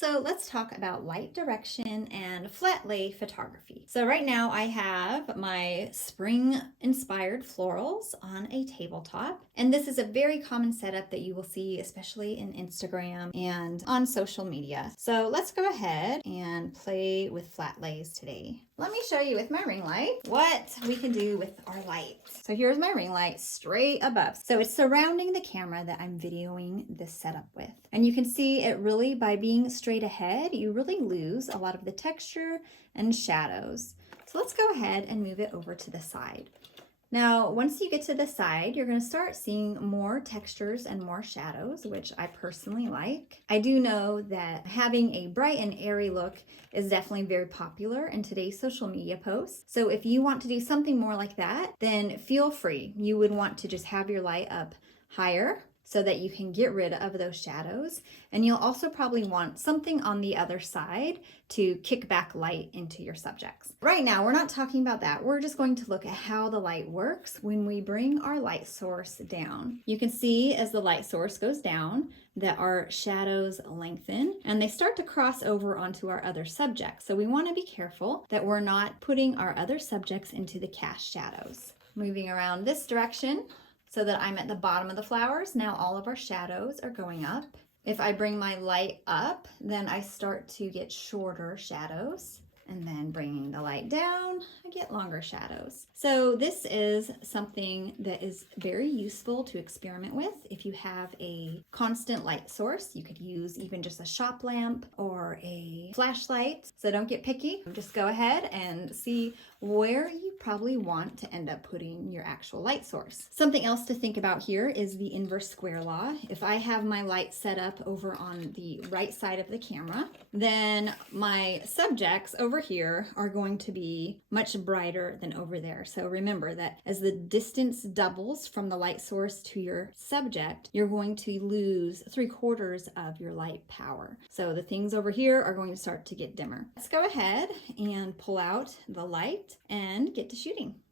So let's talk about light direction and flat lay photography. So right now I have my spring inspired florals on a tabletop. And this is a very common setup that you will see, especially in Instagram and on social media. So let's go ahead and play with flat lays today. Let me show you with my ring light what we can do with our lights. So here's my ring light straight above. So it's surrounding the camera that I'm videoing this setup with. And you can see it really, by being straight ahead, you really lose a lot of the texture and shadows. So let's go ahead and move it over to the side. Now, once you get to the side, you're going to start seeing more textures and more shadows, which I personally like. I do know that having a bright and airy look is definitely very popular in today's social media posts. So if you want to do something more like that, then feel free. You would want to just have your light up higher so that you can get rid of those shadows. And you'll also probably want something on the other side to kick back light into your subjects. Right now, we're not talking about that. We're just going to look at how the light works when we bring our light source down. You can see as the light source goes down that our shadows lengthen and they start to cross over onto our other subjects. So we want to be careful that we're not putting our other subjects into the cast shadows. Moving around this direction, so that I'm at the bottom of the flowers. Now all of our shadows are going up. If I bring my light up, then I start to get shorter shadows. And then bringing the light down, I get longer shadows. So this is something that is very useful to experiment with. If you have a constant light source, you could use even just a shop lamp or a flashlight. So don't get picky. Just go ahead and see where you probably want to end up putting your actual light source. Something else to think about here is the inverse square law. If I have my light set up over on the right side of the camera, then my subjects over here are going to be much brighter than over there. So remember that as the distance doubles from the light source to your subject, you're going to lose 3/4 of your light power. So the things over here are going to start to get dimmer. Let's go ahead and pull out the light and get to shooting.